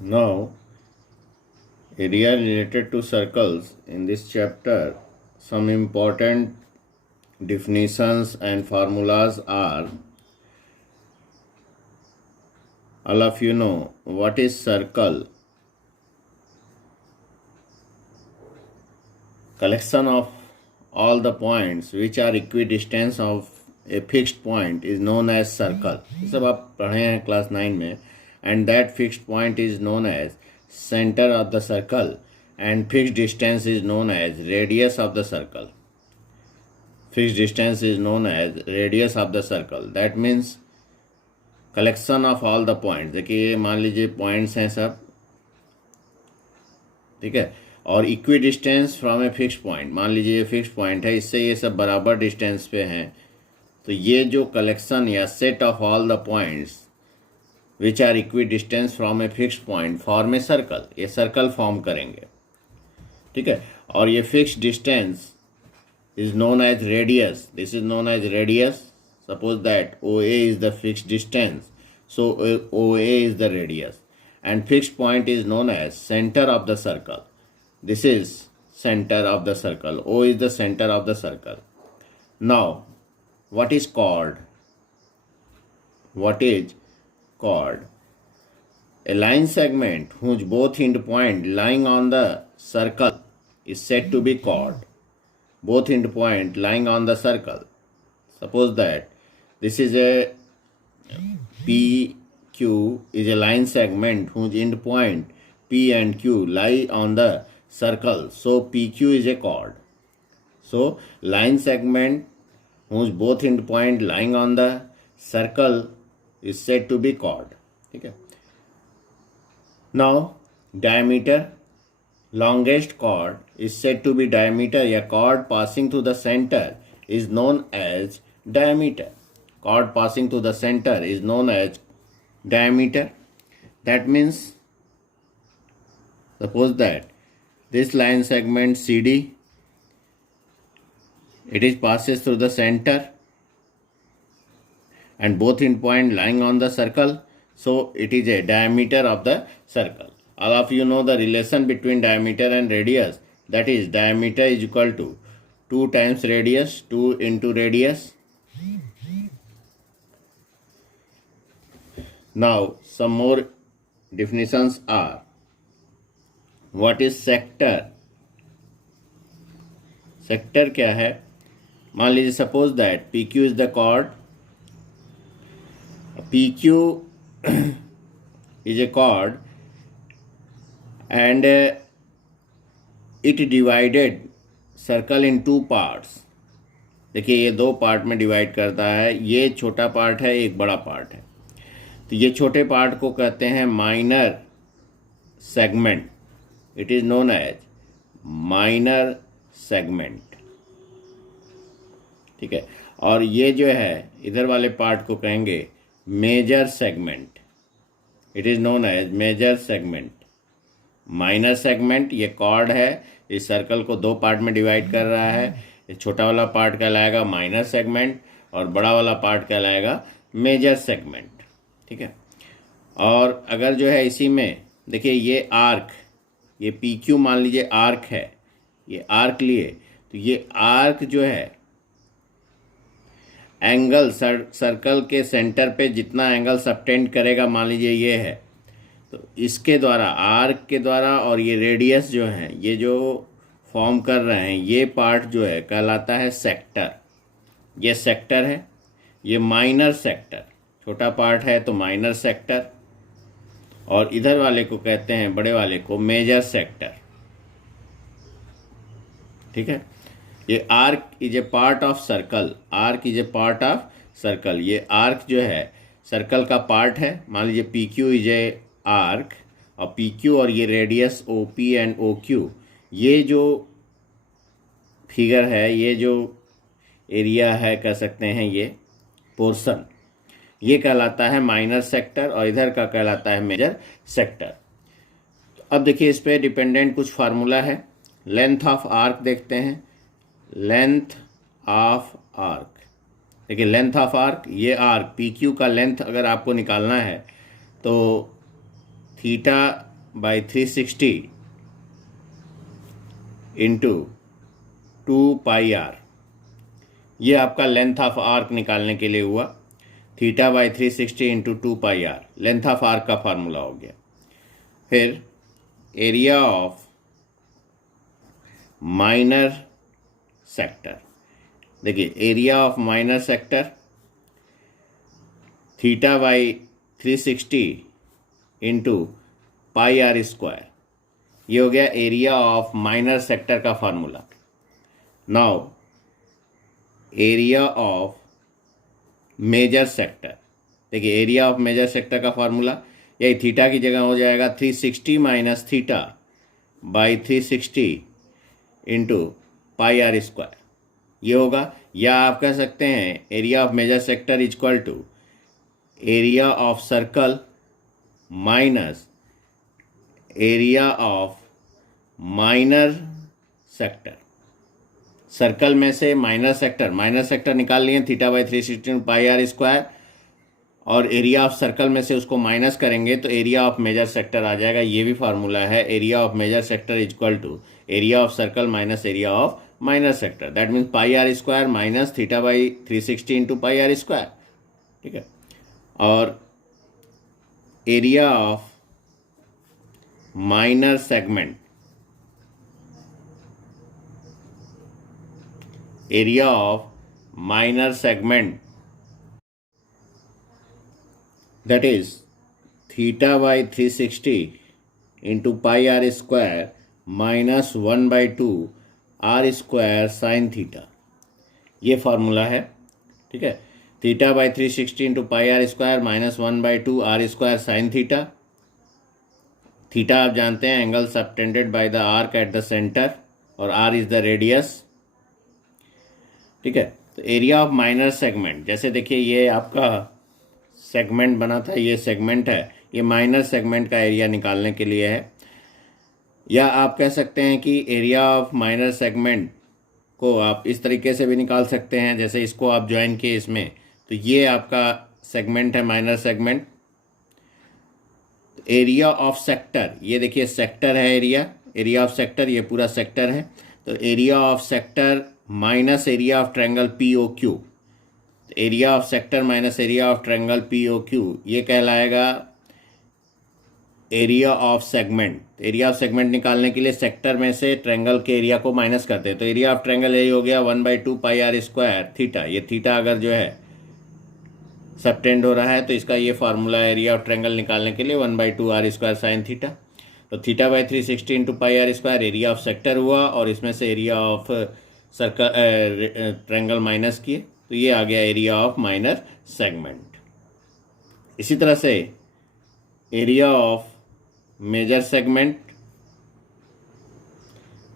Now, area related to circles in this chapter, some important definitions and formulas are, all of you know what is circle. Collection of all the points which are equidistant of a fixed point is known as circle. ये सब आप पढ़े हैं class 9 में. And that fixed point is known as center of the circle, and fixed distance is known as radius of the circle. Fixed distance is known as radius of the circle. That means collection of all the points. देखिए ये मान लीजिए points हैं सब, ठीक है, और equi distance from a fix point. मान लीजिए ये फिक्स पॉइंट है, इससे ये सब बराबर डिस्टेंस पे हैं. तो ये जो कलेक्शन या set of all the points which are equidistance from a fix point form a circle, ये सर्कल फॉर्म करेंगे, ठीक है. और ये fix distance is known as radius. This is known as radius. Suppose that O A is the fix distance, so O A is the radius, and fixed point is known as center of the circle. This is center of the circle. O is the center of the circle. Now, what is chord? What is chord? A line segment whose both end point lying on the circle is said to be chord. Both end point lying on the circle. Suppose that this is a PQ is a line segment whose end point P and Q lie on the circle. So PQ is a chord. So line segment whose both end point lying on the circle is said to be chord. ठीक है. Now diameter, longest chord is said to be diameter. या chord passing through the center is known as diameter. Chord passing through the center is known as diameter. That means, suppose that this line segment CD, it is passes through the center and both end point lying on the circle, so it is a diameter of the circle. All of you know the relation between diameter and radius. That is, diameter is equal to 2 times radius, 2 into radius. Now, some more definitions are, what is sector? Sector क्या है? मान लीजिए suppose that PQ is the chord. PQ is a chord and it divided circle in 2 parts. देखिए ये 2 part में divide करता है. ये छोटा पार्ट है, एक बड़ा पार्ट है. तो ये छोटे पार्ट को कहते हैं minor segment. It is known as minor segment, ठीक है. और ये जो है इधर वाले पार्ट को कहेंगे major segment. It is known as major segment. Minor segment ये कॉर्ड है, इस सर्कल को 2 पार्ट में डिवाइड कर रहा है. ये छोटा वाला पार्ट कहलाएगा माइनर सेगमेंट और बड़ा वाला पार्ट कहलाएगा मेजर सेगमेंट, ठीक है. और अगर जो है इसी में देखिए ये आर्क, ये PQ मान लीजिए आर्क है, ये आर्क लिए, तो ये आर्क जो है एंगल सर्कल के सेंटर पे जितना एंगल सबटेंड करेगा, मान लीजिए ये है, तो इसके द्वारा आर्क के द्वारा और ये रेडियस जो है ये जो फॉर्म कर रहे हैं, ये पार्ट जो है कहलाता है सेक्टर. ये सेक्टर है. ये माइनर सेक्टर, छोटा पार्ट है तो माइनर सेक्टर, और इधर वाले को कहते हैं, बड़े वाले को, मेजर सेक्टर, ठीक है. ये arc is a part of circle. Arc is a part of circle. ये आर्क जो है सर्कल का पार्ट है. मान लीजिए PQ इज ए आर्क और PQ और ये रेडियस OP एंड OQ, ये जो फिगर है, ये जो एरिया है कह सकते हैं, ये पोर्शन, ये कहलाता है माइनर सेक्टर और इधर का कहलाता है मेजर सेक्टर. अब देखिए इस पे डिपेंडेंट कुछ फार्मूला है. लेंथ ऑफ आर्क देखते हैं. लेंथ ऑफ आर्क, देखिए लेंथ ऑफ आर्क, ये आर्क PQ का लेंथ अगर आपको निकालना है तो theta by 360 into 2 pi r, ये आपका लेंथ ऑफ आर्क निकालने के लिए हुआ। Theta by 360 into 2 pi r length of arc का फार्मूला हो गया। फिर एरिया ऑफ माइनर सेक्टर, देखिए area of minor sector theta by 360 into pi r square, ये हो गया एरिया ऑफ माइनर सेक्टर का formula. Now area of major sector, देखिए एरिया ऑफ मेजर सेक्टर का फार्मूला यही थीटा की जगह हो जाएगा 360 minus theta by 360 into pi r square, ये होगा। या आप कह सकते हैं area of major sector is equal to area of circle minus area of minor sector. Circle में से माइनर सेक्टर निकाल लिए theta by 360 pi r square, और एरिया ऑफ सर्कल में से उसको माइनस करेंगे तो एरिया ऑफ मेजर सेक्टर आ जाएगा। ये भी फार्मूला है, area of major sector is equal to area of circle minus area of minor sector. That means pi r square minus theta by 360 into pi r square, ठीक है। और area of minor segment, area of minor segment that is theta by 360 into pi r square minus 1 by 2 r square sin theta, ये formula है, ठीक है। Theta by 360 into pi r square minus 1 by 2 r square sine theta. Theta आप जानते हैं angle subtended by the arc at the centre, और r is the radius, ठीक है। तो एरिया ऑफ माइनर सेगमेंट, जैसे देखिए ये आपका सेगमेंट बना था, ये सेगमेंट है, ये माइनर सेगमेंट का एरिया निकालने के लिए है। या आप कह सकते हैं कि एरिया ऑफ माइनर सेगमेंट को आप इस तरीके से भी निकाल सकते हैं, जैसे इसको आप ज्वाइन किए इसमें, तो ये आपका सेगमेंट है minor segment. Area of sector, ये देखिए सेक्टर है एरिया ऑफ सेक्टर, ये पूरा सेक्टर है। तो area of sector minus area of triangle P O Q, area of sector minus area of triangle P O Q, ये कहलाएगा area of segment. Area of segment निकालने के लिए सेक्टर में से ट्रायंगल के एरिया को माइनस करते हैं, तो एरिया ऑफ ट्रायंगल यही हो गया 1 by 2 pi r square theta. ये थीटा अगर जो है सबटेंड हो रहा है तो इसका ये फार्मूला है एरिया ऑफ ट्रायंगल निकालने के लिए 1 by 2 r square sine theta. तो theta by 360 into pi r square area of sector हुआ, और इसमें से area of circle triangle minus किए, तो ये आ गया एरिया ऑफ माइनर सेगमेंट। इसी तरह से एरिया ऑफ मेजर सेगमेंट,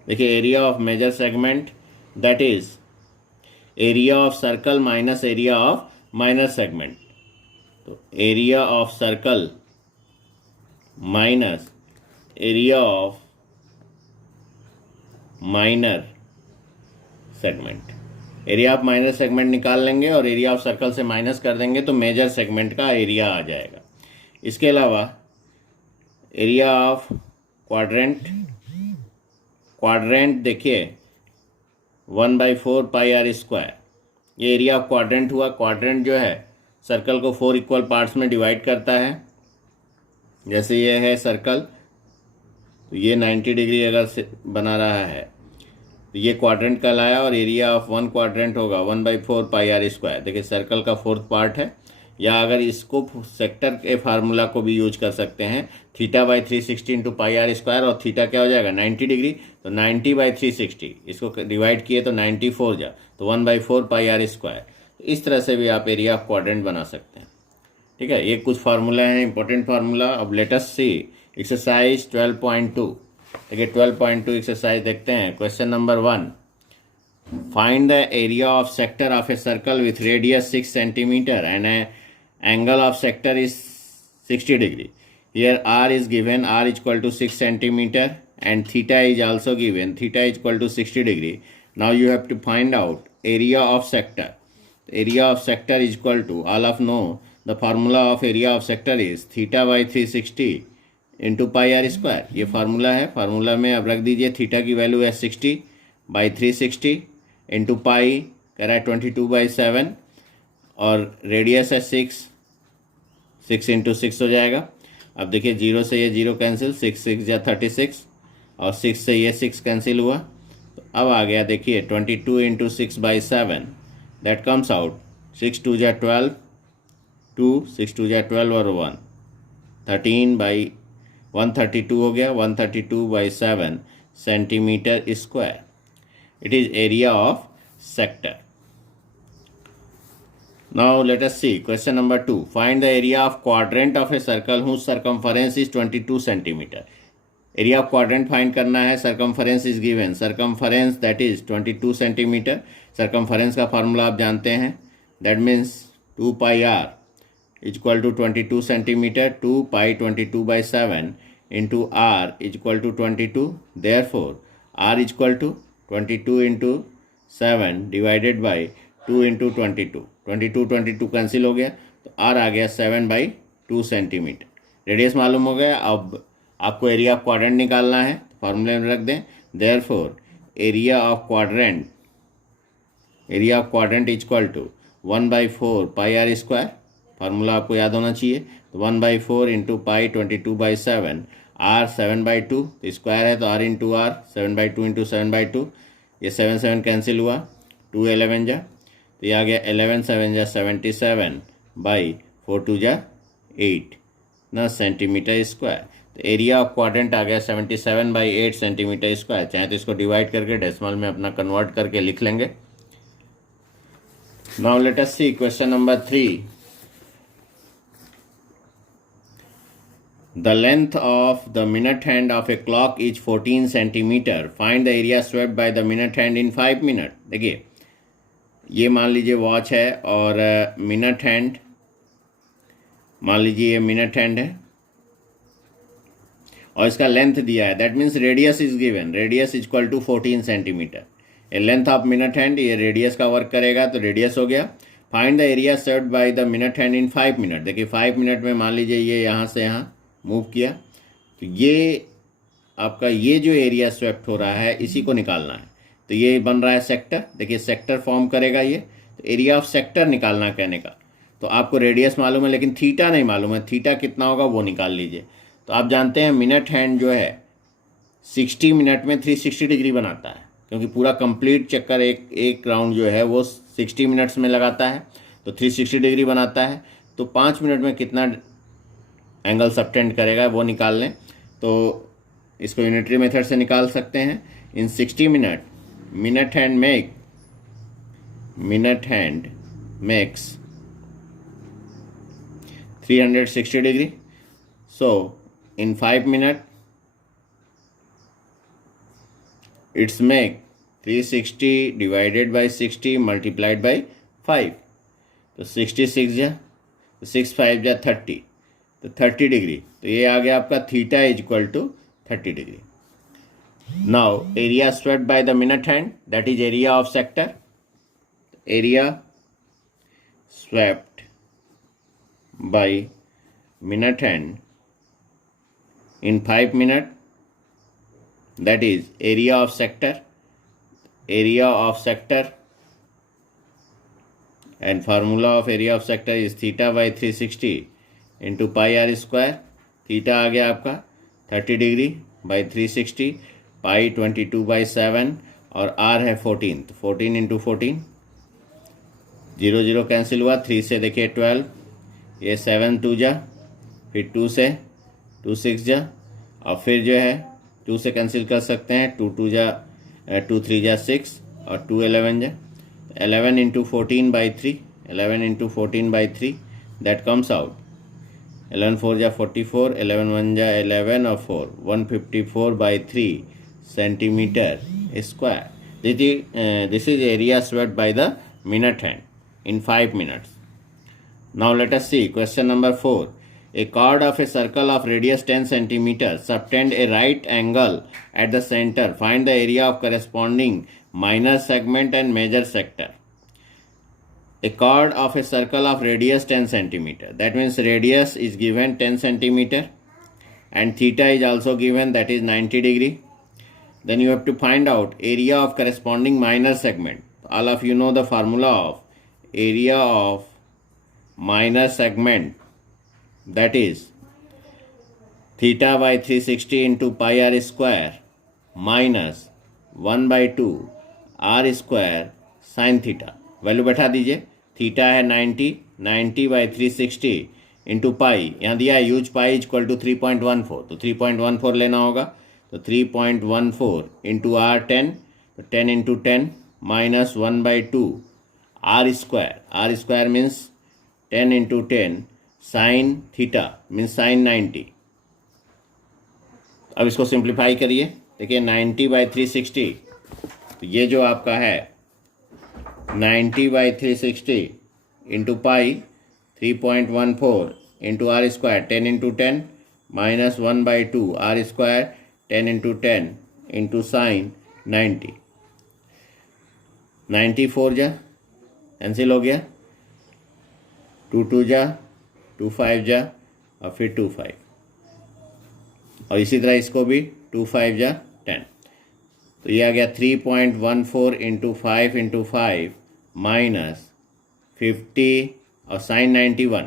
देखिए area of major segment that is area of circle minus area of minor segment. तो area of circle minus area of minor segment, area of minor segment निकाल लेंगे और area of circle से minus कर देंगे तो major segment का area आ जाएगा। इसके अलावा एरिया ऑफ क्वाड्रेंट, क्वाड्रेंट देखिए 1 बाई 4 पाई आर स्क्वायर, ये एरिया ऑफ क्वाड्रेंट हुआ। क्वाड्रेंट जो है सर्कल को 4 इक्वल पार्ट्स में डिवाइड करता है। जैसे ये है सर्कल, तो ये 90 डिग्री अगर बना रहा है तो ये क्वाड्रेंट कहलाया, और एरिया ऑफ 1 क्वाड्रेंट होगा 1 बाई 4 पाई आर स्क्वायर। देखिए सर्कल का 4th पार्ट है, या अगर इसको सेक्टर के फार्मूला को भी यूज कर सकते हैं, theta by 360 into pi r square, और थीटा क्या हो जाएगा 90 डिग्री, तो 90 बाई 360, इसको डिवाइड किए तो 94 जा, तो 1 बाई 4 पाई आर स्क्वायर। इस तरह से भी आप एरिया ऑफ क्वाड्रेंट बना सकते हैं, ठीक है। ये कुछ फार्मूला है, इंपॉर्टेंट फार्मूला। अब लेट अस सी एक्सरसाइज 12.2। देखिए 12.2 एक्सरसाइज देखते हैं। Question number 1, find the area of sector of a circle with radius 6 centimetre and angle of sector is 60 degree. Here r is given, r is equal to 6 centimeter, and theta is also given, theta is equal to 60 degree. Now you have to find out area of sector. Area of sector is equal to, all of know the formula of area of sector is theta by 360 into pi r square, ये formula है। Formula में अब रख दीजिए theta की value है 60/360 into pi कह रहा है 22/7 और रेडियस है 6 इंटू 6 हो जाएगा। अब देखिए 0 से ये 0 कैंसिल, 6 या 36 और 6 से ये 6 कैंसिल हुआ। तो अब आ गया देखिए 22 इंटू 6/7 दैट कम्स आउट 6 2 या 12 2 6 2 या 12 और 1 13/132 हो गया 132/7 centimetre square. It is area of sector. Now let us see question number 2. Find the area of quadrant of a circle whose circumference is 22 centimeter. Area of quadrant find करना है। Circumference is given. Circumference that is 22 centimeter. Circumference का formula आप जानते हैं। That means 2 pi r is equal to 22 centimeter. 2 pi 22/7 into r is equal to 22. Therefore r is equal to 22 into 7 divided by 2 into 22 cancel हो गया तो are आ गया 7/2 centimetre. Radius मालूम हो गया। अब आपको एरिया ऑफ क्वाड्रेंट निकालना है, फार्मूले में रख दें। Therefore area of quadrant is equal to 1/4 pi r square. Formula आपको याद होना चाहिए। तो 1/4 इंटू पाई 22/7 आर 7/2 तो स्क्वायर है तो आर इंटू आर 7/2 इंटू 7/2 ये 7 कैंसिल हुआ 2 11 जा तो ये आ गया 11 7 जा 77/4 2 जा 8 ना सेंटीमीटर स्क्वायर। तो एरिया ऑफ क्वाड्रेंट आ गया 77/8 सेंटीमीटर स्क्वायर। चाहे तो इसको डिवाइड करके डेसिमल में अपना कन्वर्ट करके लिख लेंगे। Now let us see question number 3. The length of the minute hand of a clock is 14 centimeter. Find the area swept by the minute hand in 5 minutes. देखिए ये मान लीजिए वॉच है और मिनट हैंड, मान लीजिए ये मिनट हैंड है और इसका लेंथ दिया है। That means radius is given. Radius is equal to 14 centimetre. A length of minute hand, ये रेडियस का वर्क करेगा तो रेडियस हो गया। Find the area swept by the minute hand in 5 minute. देखिए 5 मिनट में मान लीजिए ये यहाँ से यहाँ मूव किया तो ये आपका ये जो एरिया स्वेप्ट हो रहा है इसी को निकालना है। तो ये बन रहा है सेक्टर। देखिए सेक्टर फॉर्म करेगा ये। तो एरिया ऑफ सेक्टर निकालना कहने का। तो आपको रेडियस मालूम है लेकिन थीटा नहीं मालूम है। थीटा कितना होगा वो निकाल लीजिए। तो आप जानते हैं मिनट हैंड जो है 60 मिनट में 360 डिग्री बनाता है, क्योंकि पूरा कंप्लीट चक्कर एक राउंड जो है वो 60 मिनट्स में लगाता है तो 360 डिग्री बनाता है। तो 5 मिनट में कितना एंगल सबटेंड करेगा वो निकाल लें। तो इसको यूनिटरी मेथड से निकाल सकते हैं। इन 60 minute minute hand makes 360 degree. So in 5 minutes it's make 360 divided by 60 multiplied by 5 तो 66 जा 6 5 जा 30 तो 30 डिग्री। तो ये आ गया आपका theta is equal to 30 degree. Now area swept by the minute hand, that is area of sector. Area swept by minute hand in 5 minutes, that is area of sector. Area of sector and formula of area of sector is theta by 360 into pi r square. Theta आ गया आपका 30 degree by 360 पाई 22/7 और r है 14 तो 14 into 14 0 0 cancel हुआ। 3 से देखिए 12 ये 7 2 जा फिर 2 से 2 6 जा और फिर जो है 2 से कैंसिल कर सकते हैं 2 2 जा 2 3 जा 6 और 2 11 जा 11 into 14/3 11 into 14/3 that comes out 11 4 जा 44 11 1 जा 11 और 4 154/3 centimeter square. This is area swept by the minute hand in 5 minutes. Now let us see question number 4. A chord of a circle of radius 10 centimeters subtend a right angle at the center. Find the area of corresponding minor segment and major sector. A chord of a circle of radius 10 centimeter. That means radius is given 10 centimeter. and theta is also given, that is 90 degree. Then you have to find out area of corresponding minor segment. All of you know the formula of area of minor segment, that is theta by 360 into pi r square minus 1 by 2 r square sin theta. Value बैठा दीजिए, theta है 90 by 360 into पाई, यहाँ दिया है use pi equal to 3.14, तो 3.14 लेना होगा, तो 3.14 इंटू आर 10, तो 10 into 10 minus 1 by 2 r square means 10 into 10 sine theta means sine 90. अब इसको सिंप्लीफाई करिए, देखिए 90 बाई 360, तो ये जो आपका है 90 by 360 into pi 3.14 into r square 10 into 10 minus 1 by 2 r square 10 into 10 into sine 90. 94 जा कैंसिल हो गया, 2 जा 2 5 जा और फिर 2 5, और इसी तरह इसको भी 2 5 जा 10, तो ये आ गया 3.14 इंटू 5 इंटू 5 माइनस 50 और साइन 91.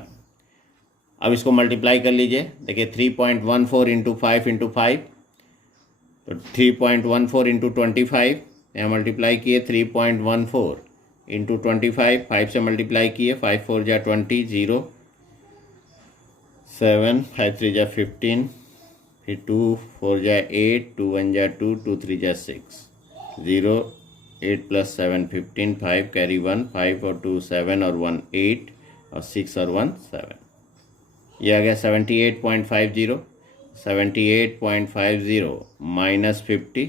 अब इसको मल्टीप्लाई कर लीजिए, देखिए 3.14 इंटू 5 इंटू 5, तो 3.14 इंटू 25, यहाँ मल्टीप्लाई किए 3.14 इंटू 25, 5 से मल्टीप्लाई किए, 5 4 जा 20, 0 7, 5 3 जा 15, फिर 2 4 जा 8, 2 1 जा 2, 2 3 जा 6, 0 8 प्लस 7 15, 5 कैरी 1, 5 और 2 7 और 1 8 और 6 और 1 7. ये आ गया 78.50, 78.50 माइनस 50,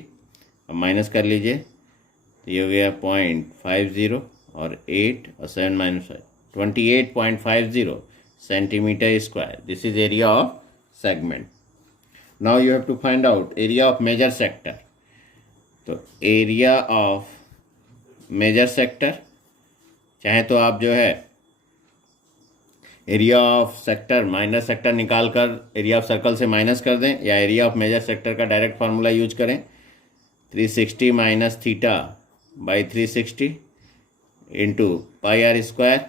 अब माइनस कर लीजिए, तो ये हो गया 0.50 और 8 और 7 minus 5, 28.50 centimetre square. This is area of segment. Now you have to find out area of major sector. तो एरिया ऑफ मेजर सेक्टर, चाहे तो आप जो है area of sector minor sector निकाल कर एरिया ऑफ सर्कल से माइनस कर दें, या एरिया ऑफ मेजर सेक्टर का डायरेक्ट फार्मूला यूज करें, 360 minus theta by 360 into pi r square.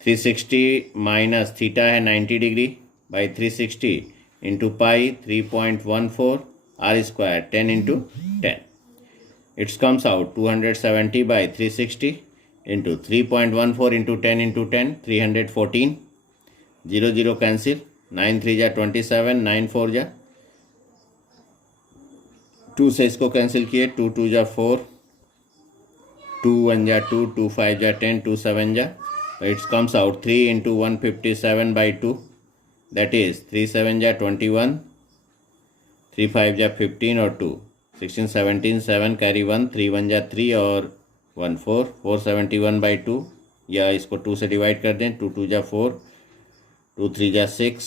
360 minus theta है 90 degree by 360 into pi 3.14 r square 10 into 10. It's comes out 270 by 360 into 3.14 into 10 into 10, 314, 0 0 cancel, 9 3 जा 27, 9 4 जा 2 से इसको cancel किए, 2 2 जा 4, 2 1 जा 2, 2 5 जा 10, 2 7 जा, it's comes out 3 into 157 by 2, that is 3 7 जा 21, 3 5 जा 15 और 2 16 17 7 कैरी 1, 3 1 जा 3 और 1 4, 471 बाई 2, या इसको 2 से डिवाइड कर दें, 2 2 जा 4, 2 3 जा 6,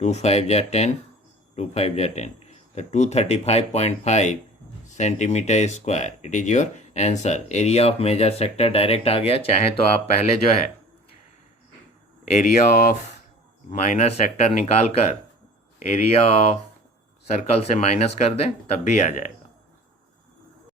2 5 जा 10, 2 5 जा 10, तो 235.5 centimetre square. It is your answer. Area of major sector direct आ गया. चाहे तो आप पहले जो है एरिया ऑफ माइनर सेक्टर निकाल कर एरिया ऑफ सर्कल से माइनस कर दें, तब भी आ जाए.